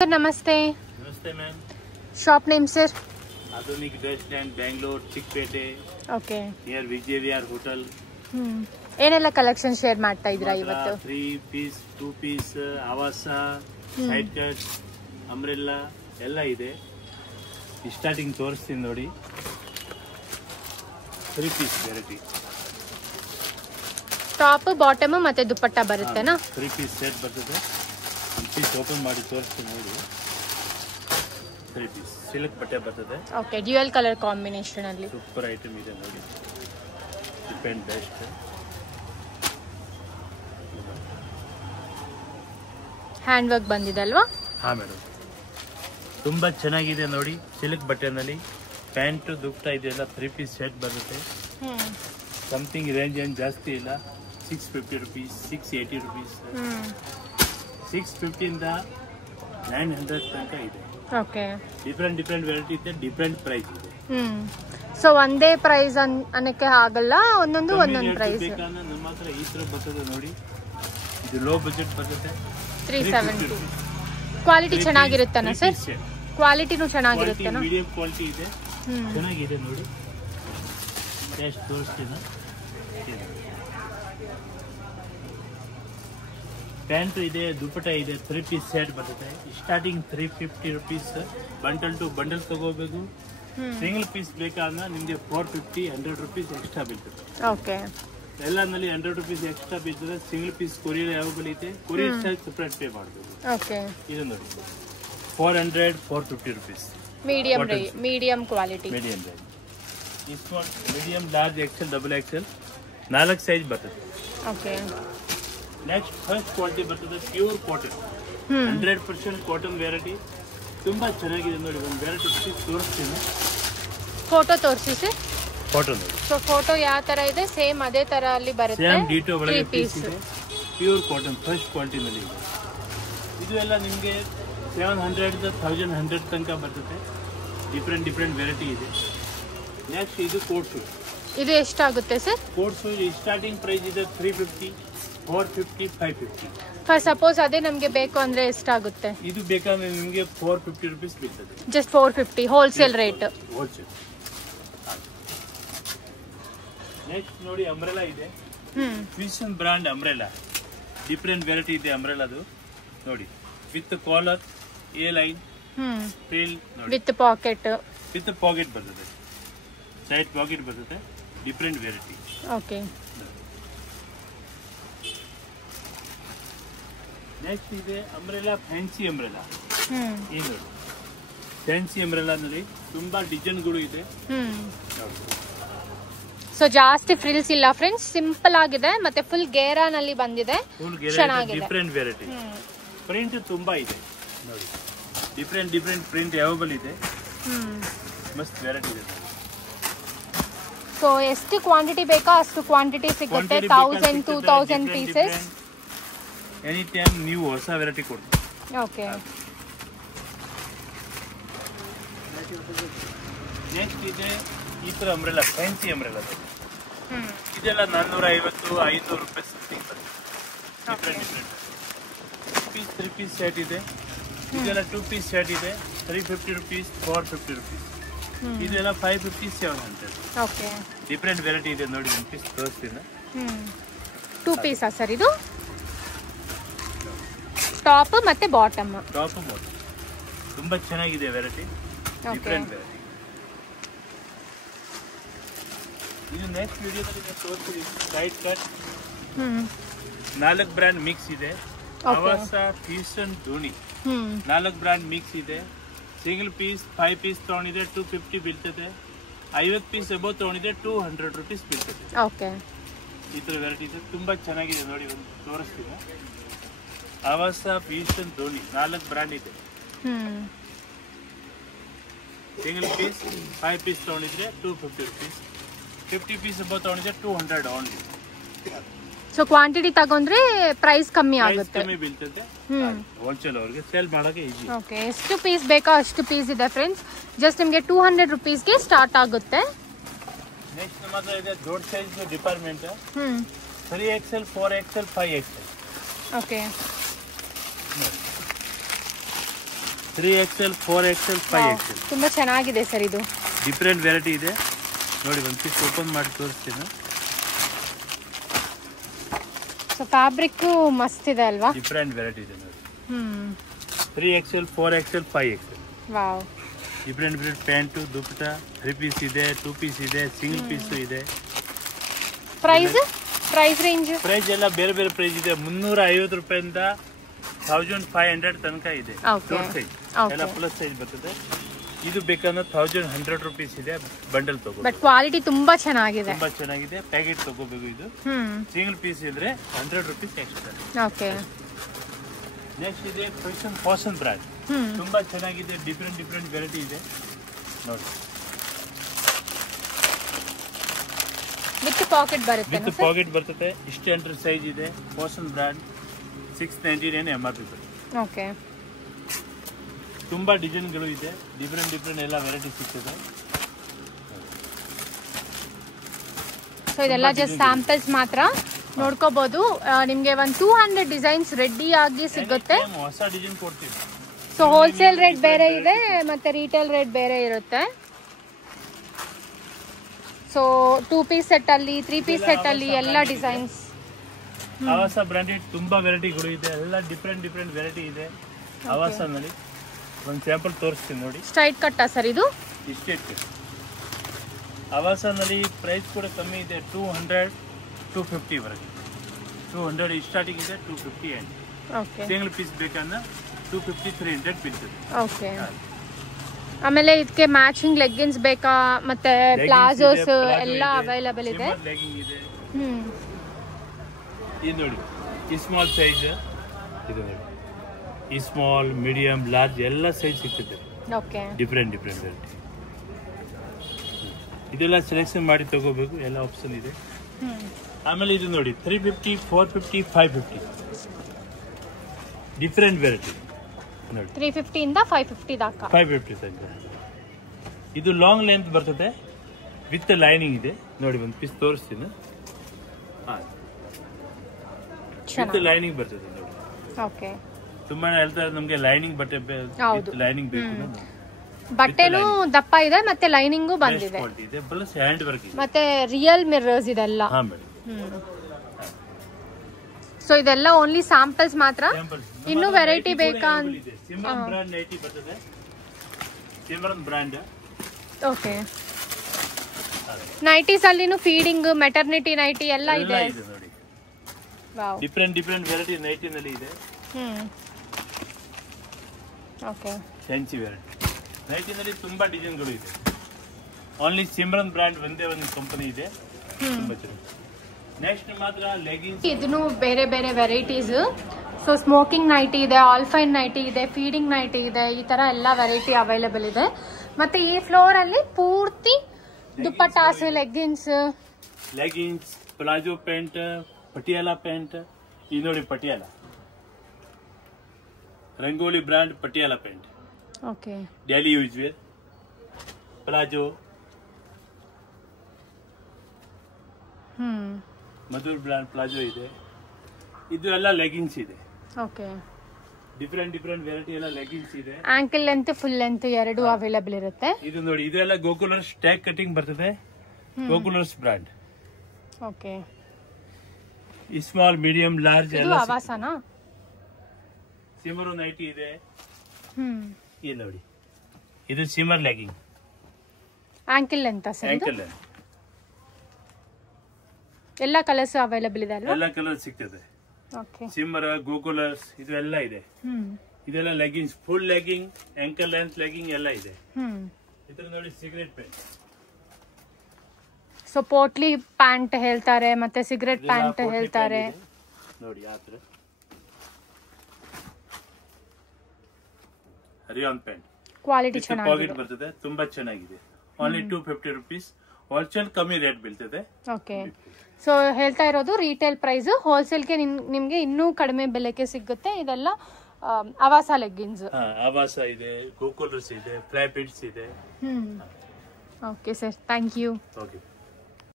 Sir, namaste. Namaste, ma'am. Shop name, sir? Adonic Westland, Bangalore, Chickpete. Okay. Near VJVR Hotel. ಏನೆಲ್ಲ collection share ಮಾಡ್ತಾ ಇದ್ದೀರಾ ಇವತ್ತು? 3 piece, 2 piece, ಆವಾಸ, side cut, umbrella ಎಲ್ಲ ಇದೆ. Starting ತೋರಿಸ್ತೀನಿ ನೋಡಿ. 3 piece ವೆರೈಟಿ. ಟಾಪ್, ಬಾಟಮ್ ಮತ್ತೆ ದುಪ್ಪಟ್ಟ ಬರುತ್ತೆನಾ? 3 piece ಸೆಟ್ ಬರ್ತದೆ. ಒಂದು ಪೀಸ್ ಓಪನ್ ಮಾಡಿ ತೋರಿಸ್ತೀನಿ ನೋಡಿ. 3 piece ಸಿಲ್ಕ್ ಬಟ್ಟೆ ಬರ್ತದೆ. ಓಕೆ, ಡ್ಯುಯಲ್ ಕಲರ್ ಕಾಂಬಿನೇಷನ್ ಅಲ್ಲಿ ಸೂಪರ್ ಐಟಮ್ ಇದೆ ನೋಡಿ. Depend best. ಹ್ಯಾಂಡ್ ವರ್ಕ್ ಬಂದಿದೆ ಅಲ್ವಾ? ಹಾ ಮೇಡಮ್, ತುಂಬಾ ಚೆನ್ನಾಗಿದೆ ನೋಡಿ. ಸಿಲ್ಕ್ ಬಟ್ಟೆನಲ್ಲಿ ಪ್ಯಾಂಟ್ ದುಪ್ಪಟ್ಟ ಇದೆಲ್ಲ 3 piece ಸೆಟ್ ಬರುತ್ತೆ. ಸಮಥಿಂಗ್ ರೇಂಜ್ ಏನು ಜಾಸ್ತಿ ಇಲ್ಲ. 650 rupees, 680 rupees, 650 ಇಂದ 900 ತನಕ ಇದೆ. ಓಕೆ, ಡಿಫ್ರೆಂಟ್ ವೆರೈಟಿ ಇದೆ, ಡಿಫ್ರೆಂಟ್ ಪ್ರೈಸ್ ಇದೆ. ಸೊ ಒಂದೇ ಪ್ರೈಸ್ ಅನ್ನಕ್ಕೆ ಆಗಲ್ಲ, ಒಂದೊಂದು ಪ್ರೈಸ್. ನಮ್ಮ ಹತ್ರ ಈ ತರ ಬರ್ತದೆ ನೋಡಿ. ಇದು ಲೋ ಬಜೆಟ್ ಬರ್ತದೆ. 370. ಕ್ವಾಲಿಟಿ ಚೆನ್ನಾಗಿರುತ್ತೇನಾ ಸರ್? ಕ್ವಾಲಿಟಿನೂ ಚೆನ್ನಾಗಿರುತ್ತೇನಾ? ಮೀಡಿಯಂ ಕ್ವಾಲಿಟಿ ಇದೆ, ಚೆನ್ನಾಗಿದೆ ನೋಡಿ. ಟೆಸ್ಟ್ ತೋರಿಸ್ತೀನಿ. ಪ್ಯಾಂಟ್ ಇದೆ, ದುಪ್ಪಟ್ಟ ಇದೆ, 3 piece ಸೆಟ್ ಬರ್ತದೆ. Starting 350 rupees. Bundle to bundle ತಗೋಬೇಕು. ಸಿಂಗಲ್ ಪೀಸ್ ಬೇಕಾದ್ರೆ ನಿಮಗೆ 450, 100 rupees ಎಕ್ಸ್ಟ್ರಾ ಬೀಳ್ತದೆ. ಓಕೆ, ಎಲ್ಲಾನಲ್ಲಿ 100 rupees ಎಕ್ಸ್ಟ್ರಾ ಬೀಳ್ತದೆ. ಸಿಂಗಲ್ ಪೀಸ್ ಕೊರಿಯರ್ ಯಾವಾಗಲೂ ಇದೆ, ಕೊರಿಯರ್ ಚಾರ್ಜ್ ಸಪ್ರೇಟ್ ಪೇ ಮಾಡಬೇಕು. ಓಕೆ, ಇದು ನೋಡಿ 400, 450 rupees. Medium quality. Medium range. ಇಸ್ಕೊಂಡು medium, large, XL, double XL 4 size ಬರ್ತದೆ. ಓಕೆ, ನೆಕ್ಸ್ಟ್ ಫಸ್ಟ್ ಕ್ವಾಲಿಟಿ ಬರ್ತದೆ ಪ್ಯೂರ್ ಕಾಟನ್. 100% cotton variety. ತುಂಬಾ ಚೆನ್ನಾಗಿದೆ ನೋಡಿ. ಒಂದು ವೆರೈಟಿ ತೋರಿಸ್ತೀನಿ. ಫೋಟೋ ತೋರಿಸಿ ಸರ್. ಕಾಟನ್ ನೋಡಿ. ಸೊ ಫೋಟೋ ಯಾವ ತರ ಇದೆ ಸೇಮ್ ಅದೇ ತರ ಅಲ್ಲಿ ಬರುತ್ತೆ. ಸೇಮ್ ಡಿಟೋ ಒಳಗೆ ಪೀಸ್ ಇದೆ. ಪ್ಯೂರ್ ಕಾಟನ್ ಫಸ್ಟ್ ಕ್ವಾಲಿಟಿ ನಲ್ಲಿ ಇದೆ. ಇದು ಎಲ್ಲ ನಿಮಗೆ 700, 1100 ತನಕ ಬರ್ತದೆ. ಡಿಫ್ರೆಂಟ್ ವೆರೈಟಿ ಇದೆ. ನೆಕ್ಸ್ಟ್ ಇದು ಕೋಟ್ ಶೂಟ್. ಇದು ಎಷ್ಟಾಗುತ್ತೆ ಸರ್? ಕೋಟ್ ಶೂಟ್ ಸ್ಟಾರ್ಟಿಂಗ್ ಪ್ರೈಸ್ ಇದೆ 350, 450, 550. ಫಾರ್ ಸಪೋಸ್ ಅದೇ ನಮಗೆ ಬೇಕು ಅಂದ್ರೆ ಎಷ್ಟಾಗುತ್ತೆ? ಇದು ಬೇಕಂದ್ರೆ ನಿಮಗೆ 450 rupees ಬೀಳ್ತದೆ. Just 450 wholesale rate. Wholesale. Next ನೋಡಿ ಅಂಬ್ರೆಲಾ ಇದೆ. Fusion brand umbrella. Different variety ಇದೆ ಅಂಬ್ರೆಲಾದು ನೋಡಿ. With collar, A line, frill ನೋಡಿ. ವಿತ್ ಪಾಕೆಟ್ ಬರ್ತದೆ. ಸೈಡ್ ಪಾಕೆಟ್ ಬರ್ತದೆ. Different variety. ಓಕೆ, ನೆಕ್ಸ್ಟ್ ಇದೆ ಅಂಬ್ರೆಲಾ, ಫ್ಯಾನ್ಸಿ ಅಂಬ್ರೆಲಾ. ಈ ನೋಡಿ ಫ್ಯಾನ್ಸಿ ಅಂಬ್ರೆಲಾ ನಲ್ಲಿ ತುಂಬಾ ಡಿಸೈನ್ಗಳು ಇದೆ. ಸೊ ಜಾಸ್ತಿ ಫ್ರಿಲ್ಸ್ ಇಲ್ಲ ಫ್ರೆಂಡ್ಸ್, ಸಿಂಪಲ್ ಆಗಿದೆ ಮತ್ತೆ ಫುಲ್ ಗೇರಾ ನಲ್ಲಿ ಬಂದಿದೆ. ಚೆನ್ನಾಗಿದೆ. Different variety. ಪ್ರಿಂಟ್ ತುಂಬಾ ಇದೆ ನೋಡಿ. ಡಿಫ್ರೆಂಟ್ ಪ್ರಿಂಟ್ ಅವೈಲೇಬಲ್ ಇದೆ. ಮಸ್ತ್ ವೆರೈಟಿ ಇದೆ. ಸೊ ಎಷ್ಟು ಕ್ವಾಂಟಿಟಿ ಬೇಕಾ ಅಷ್ಟು ಕ್ವಾಂಟಿಟಿ ಸಿಗುತ್ತೆ. 1000, 2000 ಪೀಸಸ್ ಎನಿ ಟೈಮ್ ನೀವು ಹೊಸ ವೆರೈಟಿ ಕೊಡ್ತೀವಿ. ಓಕೆ, ನೆಕ್ಸ್ಟ್ ಇದೆ ಈ ತರ ಅಂಬ್ರೆಲಾ, ಫ್ಯಾನ್ಸಿ ಅಂಬ್ರೆಲಾ. ಇದೆಲ್ಲ 450, 500 ರೂಪಾಯಿ ಸಮಥಿಂಗ್ ಬರ್ತದೆ. ಡಿಫ್ರೆಂಟ್ 3 piece ಸೆಟ್ ಇದೆ. ಇದೆಲ್ಲ 2 piece ಸೆಟ್ ಇದೆ. 350 rupees, 450 rupees. ಇದೆಲ್ಲ 550, 700. ಓಕೆ, ಡಿಫ್ರೆಂಟ್ ವೆರೈಟಿ ಇದೆ ನೋಡಿ. 1 piece ತೋರಿಸ್ತೀನಿ. 2 ಪೀಸಾ ಸರ್? ಇದು ಟಾಪ್ ಮತ್ತೆ ಬಾಟಮ್. ತುಂಬಾ ಚೆನ್ನಾಗಿದೆ ವೆರೈಟಿ. Different variety. ಇದು ನೆಕ್ಸ್ಟ್ ವಿಡಿಯೋದಲ್ಲಿ ತೋರಿಸ್ತೀನಿ. ಸೈಡ್ ಕಟ್ 4 ಬ್ರ್ಯಾಂಡ್ ಮಿಕ್ಸ್ ಇದೆ. ಆವಾಸ, ಫ್ಯೂಷನ್, ಧೋನಿ 4 ಬ್ರ್ಯಾಂಡ್ ಮಿಕ್ಸ್ ಇದೆ. ಸಿಂಗಲ್ ಪೀಸ್ 5 piece ತಗೊಂಡಿದೆ 250 ಬೀಳ್ತದೆ. 50 piece ಅಬೌವ್ ತಗೊಂಡಿದೆ 200 rupees ಬೀಳ್ತದೆ. ಓಕೆ, ಈ ತರ ವೆರೈಟಿ ಇದೆ. ತುಂಬಾ ಚೆನ್ನಾಗಿದೆ ನೋಡಿ. ಒಂದು ತೋರಿಸ್ತೀನಿ. ಆವಾಸ, ಫ್ಯೂಷನ್, ಧೋನಿ 4 ಬ್ರ್ಯಾಂಡ್ ಇದೆ. ಸಿಂಗಲ್ ಪೀಸ್ 5 piece ತಗೊಂಡಿದ್ರೆ 250 rupees. 50 piece ಅಬೌವ್ ತಗೊಂಡಿದ್ರೆ 200 ಓನ್ಲಿ. ಸೊ ಕ್ವಾಂಟಿಟಿ ತಗೊಂಡ್ರೆ ಪ್ರೈಸ್ ಕಮ್ಮಿ ಆಗುತ್ತೆ. ಕಮ್ಮಿ ಬೀಳ್ತದೆ. ಹೋಲ್ಸೇಲ್ ಅವ್ರಿಗೆ ಸೇಲ್ ಮಾಡೋಕೆ ಈಜಿ. ಓಕೆ, ಎಷ್ಟು ಪೀಸ್ ಬೇಕಾ ಅಷ್ಟು ಪೀಸ್ ಇದೆ ಫ್ರೆಂಡ್ಸ್. ಜಸ್ಟ್ ನಿಮಗೆ 200 rupeesಗೆ ಸ್ಟಾರ್ಟ್ ಆಗುತ್ತೆ. ನೆಕ್ಸ್ಟ್ ನಮ್ಮ ಹತ್ರ ಇದೆ ದೊಡ್ಡ size department. 3XL, 4XL, 5XL. Okay, 3XL 4XL 5XL ತುಂಬಾ ಚೆನ್ನಾಗಿದೆ ಸರ್ ಇದು. ಡಿಫ್ರೆಂಟ್ ವೆರೈಟಿ ಇದೆ ನೋಡಿ. ಒಂದು ಪೀಸ್ ಓಪನ್ ಮಾಡಿ ತೋರಿಸ್ತೀನಿ. ಸೊ ಫ್ಯಾಬ್ರಿಕ್ ಮಸ್ತ್ ಇದೆ ಅಲ್ವಾ? ಡಿಫ್ರೆಂಟ್ ವೆರೈಟಿ ಇದೆ ನೋಡಿ. 3XL 4XL 5XL. Wow. Different pant, dupatta, 3 piece ಇದೆ, 2 ಪೀಸ್ ಇದೆ, ಸಿಂಗಲ್ ಪೀಸ್ ಇದೆ. ಪ್ರೈಸ್ ರೇಂಜ್ ಎಲ್ಲ ಬೇರೆ ಬೇರೆ ಪ್ರೈಸ್ ಇದೆ. 350 ರೂಪಾಯಿಂದ 1500 ತನಕ ಇದೆ. ದೊಡ್ಡ ಸೈಜ್ ಎಲ್ಲ ಪ್ಲಸ್ ಸೈಜ್ ಬರ್ತದೆ. ಇದು ಬೇಕಂದ್ರೆ 1100 ರೂಪೀಸ್ ಇದೆ. ಬಂಡಲ್ ತಗೋ. ಬಟ್ ಕ್ವಾಲಿಟಿ ತುಂಬಾ ಚೆನ್ನಾಗಿದೆ. ಪ್ಯಾಕೆಟ್ ತಗೋಬೇಕು. ಇದು ಸಿಂಗಲ್ ಪೀಸ್ ಇದ್ರೆ 100 ರೂಪೀಸ್ ಎಕ್ಸ್ಟ್ರಾ. ಓಕೆ. ನೆಕ್ಸ್ಟ್ ಇದೆ ಫಾಸನ್ ಬ್ರ್ಯಾಂಡ್. ತುಂಬಾ ಚೆನ್ನಾಗಿದೆ. ಡಿಫ್ರೆಂಟ್ ವೆರೈಟಿ ಇದೆ ನೋಡಿ. ವಿತ್ ಪಾಕೆಟ್ ಬರುತ್ತೆ. ಸ್ಟ್ಯಾಂಡರ್ಡ್ ಸೈಜ್ ಇದೆ. ಫಾಸನ್ ಬ್ರ್ಯಾಂಡ್ 699 MRP ಬರುತ್ತೆ. ಓಕೆ. ತುಂಬಾ ಡಿಸೈನ್ಗಳು ಇದೆ. ಡಿಫ್ರೆಂಟ್ ಎಲ್ಲ ವೆರೈಟಿ ಸಿಗ್ತದೆ. ಸೊ ಇದೆಲ್ಲ ಜಸ್ಟ್ ಸ್ಯಾಂಪಲ್ಸ್ ಮಾತ್ರ ನೋಡ್ಕೋಬಹುದು. ನಿಮ್ಗೆ ಒಂದು 200 ಡಿಸೈನ್ಸ್ ರೆಡಿ ಆಗಿ ಸಿಗುತ್ತೆ. ಹೊಸ ಡಿಸೈನ್ ಕೊಡ್ತೀವಿ. ಸೊ ಹೋಲ್ಸೇಲ್ ರೇಟ್ ಬೇರೆ ಇದೆ ಮತ್ತೆ ರಿಟೇಲ್ ರೇಟ್ ಬೇರೆ ಇರುತ್ತೆ. ಸೊ 2 ಪೀಸ್ ಸೆಟ್ ಅಲ್ಲಿ 3 ಪೀಸ್ ಸೆಟ್ ಅಲ್ಲಿ ಎಲ್ಲ ಡಿಸೈನ್ಸ್. ಆವಾಸ ಬ್ರಾಂಡೆಡ್ ತುಂಬಾ ವೆರೈಟಿಗಳು ಇದೆ. ಎಲ್ಲ ಡಿಫ್ರೆಂಟ್ ವೆರೈಟಿ ಇದೆ ಆವಾಸನಲ್ಲಿ. ಒಂದು ಸ್ಯಾಂಪಲ್ ತೋರಿಸ್ತೀನಿ ನೋಡಿ. ಸ್ಟ್ರೈಟ್ ಕಟ್ಟಾ ಸರ್ ಇದು? Straight cut. ಆವಾಸನಲ್ಲಿ ಪ್ರೈಸ್ ಕೂಡ ಕಮ್ಮಿ ಇದೆ. 200 250 ವರೆಗೆ. 200 ಸ್ಟಾರ್ಟಿಂಗ್ ಇದೆ. 250 ಎಂಡ್. ಓಕೆ. ಸಿಂಗಲ್ ಪೀಸ್ ಬೇಕಂದ್ರೆ 250 300 ಬೀಳ್ತದೆ. ಓಕೆ. ಆಮೇಲೆ ಇದಕ್ಕೆ ಮ್ಯಾಚಿಂಗ್ ಲೆಗ್ಗಿನ್ಸ್ ಬೇಕಾ ಮತ್ತೆ ಪ್ಲಾಜೋಸ್ ಎಲ್ಲ ಅವೈಲೇಬಲ್ ಇದೆ. ಲೆಗ್ಗಿಂಗ್ ಇದೆ. ಇದು ನೋಡಿ. ಈ ಸ್ಮಾಲ್ ಸೈಜ್ ಇದು ನೋಡಿ. ಈ ಸ್ಮಾಲ್, ಮೀಡಿಯಂ, ಲಾರ್ಜ್ ಎಲ್ಲ ಸೈಜ್ ಸಿಗ್ತದೆ. ಓಕೆ. Different variety. ಇದೆಲ್ಲ ಸೆಲೆಕ್ಷನ್ ಮಾಡಿ ತಗೋಬೇಕು. ಎಲ್ಲ ಆಪ್ಷನ್ ಇದೆ. ಆಮೇಲೆ ಇದು ನೋಡಿ 350 450 550 ಡಿಫ್ರೆಂಟ್ ವೆರೈಟಿ ನೋಡಿ. 350 ಇಂದ 550 ದಾಕ. 550 ಸೈಜ್. ಇದು ಲಾಂಗ್ ಲೆಂತ್ ಬರ್ತದೆ. ವಿತ್ ಲೈನಿಂಗ್ ಇದೆ ನೋಡಿ. ಒಂದು ಪೀಸ್ ತೋರಿಸ್ತೀನಿ. ವಿತ್ ಲೈನಿಂಗ್ ಬರ್ತದೆ ನೋಡಿ. ಓಕೆ. ತುಂಬಾ ಹೇಳ್ತಾರೆ ನಮ್ಗೆ ಲೈನಿಂಗ್ ಬಟ್ಟೆ ಲೈನಿಂಗ್ ಬೇಕು. ಬಟ್ಟೆನೂ ದಪ್ಪ ಇದೆ ಮತ್ತೆ ಲೈನಿಂಗು ಬಂದಿದೆ. ಪ್ಲಸ್ ಹ್ಯಾಂಡ್ ವರ್ಕ್ ಇದೆ ಮತ್ತೆ ರಿಯಲ್ ಮಿರರ್ಸ್ ಇದೆಲ್ಲ. ಸೊ ಇದೆಲ್ಲ ಓನ್ಲಿ ಸ್ಯಾಂಪಲ್ಸ್ ಮಾತ್ರ. ಇನ್ನು ವೆರೈಟಿ ಬೇಕಾ? ಸಿಮ್ರನ್ ಬ್ರಾಂಡ್ ನೈಟಿ ಬರ್ತದೆ. ಸಿಮ್ರನ್ ಬ್ರಾಂಡ್. ಓಕೆ. ನೈಟೀಸ್ ಅಲ್ಲಿನೂ ಫೀಡಿಂಗ್, ಮೆಟರ್ನಿಟಿ ನೈಟಿ ಎಲ್ಲ ಇದೆ ನೋಡಿ. ವಾವ್. ಡಿಫ್ರೆಂಟ್ ವೆರೈಟಿ ನೈಟಿನಲ್ಲಿ ಇದೆ. ಓಕೆ. ಫ್ಯಾನ್ಸಿ ವೆರೈಟಿ ನೈಟಿನಲ್ಲಿ ತುಂಬಾ ಡಿಸೈನ್ಗಳು ಇದೆ. ಓನ್ಲಿ ಸಿಮ್ರನ್ ಬ್ರಾಂಡ್ ಒಂದೇ ಒಂದು ಕಂಪನಿ ಇದೆ. ತುಂಬಾ ಚೆನ್ನಾಗಿ. ನೆಕ್ಸ್ಟ್ ಮಾತ್ರ ಲೆಗಿನ್ಸ್. ಇದನ್ನು ಬೇರೆ ಬೇರೆ ವೆರೈಟೀಸ್. ಸೊ ಸ್ಮೋಕಿಂಗ್ ನೈಟಿ ಇದೆ, ಆಲ್ಫೈನ್ ನೈಟಿ ಇದೆ, ಫೀಡಿಂಗ್ ನೈಟಿ ಇದೆ. ಈ ತರ ಎಲ್ಲ ವೆರೈಟಿ ಅವೈಲೇಬಲ್ ಇದೆ. ಮತ್ತೆ ಈ ಫ್ಲೋರ್ ಅಲ್ಲಿ ಪೂರ್ತಿ dupattas, leggings, palazzo pant, Patiala pant. ಇದು ನೋಡಿ Patiala Rangoli brand Patiala pant. Okay. Daily use wear palazzo. Madhur brand palazzo ಇದೆ. ಇದು ಎಲ್ಲ ಲೆಗಿನ್ಸ್ ಇದೆ. ಓಕೆ. ಡಿಫ್ರೆಂಟ್ ವೆರೈಟಿ ಎಲ್ಲ ಲೆಗಿನ್ಸ್ ಇದೆ. ಆಂಕಲ್ ಲೆಂತ್, ಫುಲ್ ಲೆಂತ್ ಎರಡು ಅವೈಲೇಬಲ್ ಇರುತ್ತೆ. ಇದು ನೋಡಿ. ಇದೆಲ್ಲ ಗೋಕುಲರ್ಸ್ ಟ್ಯಾಗ್ ಕಟಿಂಗ್ ಬರ್ತದೆ. Gokulars brand. Okay. Small, medium, large ಎಲ್ಲ ಆವಾಸನಾ? ಸಿಮರ್ ನೈಟಿ ಇದೆ. ಇದು ನೋಡಿ. ಇದು ಸಿಮರ್ legging. Ankle length sir? Ankle length. ಎಲ್ಲ ಕಲರ್ಸ್ ಅವೈಲೇಬಲ್ ಇದೆ ಅಲ್ವಾ? ಎಲ್ಲ ಕಲರ್ ಸಿಗ್ತದೆ. ಓಕೆ. ಸಿಮರ್, ಗೋಕುಲರ್ಸ್ ಇದು ಎಲ್ಲ ಇದೆ. ಇದೆಲ್ಲ leggings, full legging, ankle length legging ಎಲ್ಲ ಇದೆ. ಇದ್ರ ನೋಡಿ cigarette pant. So potli pant ಹೇಳ್ತಾರೆ ಮತ್ತೆ ಸಿಗರೇಟ್ ಪ್ಯಾಂಟ್ ಹೇಳ್ತಾರೆ ನೋಡಿ. ಆತರ ಹರಿಯಾನ್ ಪ್ಯಾಂಟ್ ಕ್ವಾಲಿಟಿ ಚೆನ್ನಾಗಿದೆ. ಪಾಕೆಟ್ ಬರ್ತದೆ. ತುಂಬಾ ಚೆನ್ನಾಗಿದೆ. Only 250 rupees. ಹೋಲ್ಸೇಲ್ ಕಮ್ಮಿ ರೇಟ್ ಬೀಳ್ತದೆ. ಓಕೆ. ಸೊ ಹೇಳ್ತಾ ಇರೋದು ರಿಟೇಲ್ ಪ್ರೈಸ್. ಹೋಲ್ಸೇಲ್ಗೆ ನಿಮ್ಗೆ ಇನ್ನೂ ಕಡಿಮೆ ಬೆಲೆಗೆ ಸಿಗುತ್ತೆ. ಇದೆಲ್ಲ ಆವಾಸ ಲೆಗ್ಗಿನ್ಸ್. ಆವಾಸ ಇದೆ, ಗೋಕುಲರ್ಸ್ ಇದೆ, ಫ್ಲೈ ಪಿಟ್ಸ್ ಇದೆ. Okay sir, thank you. Okay.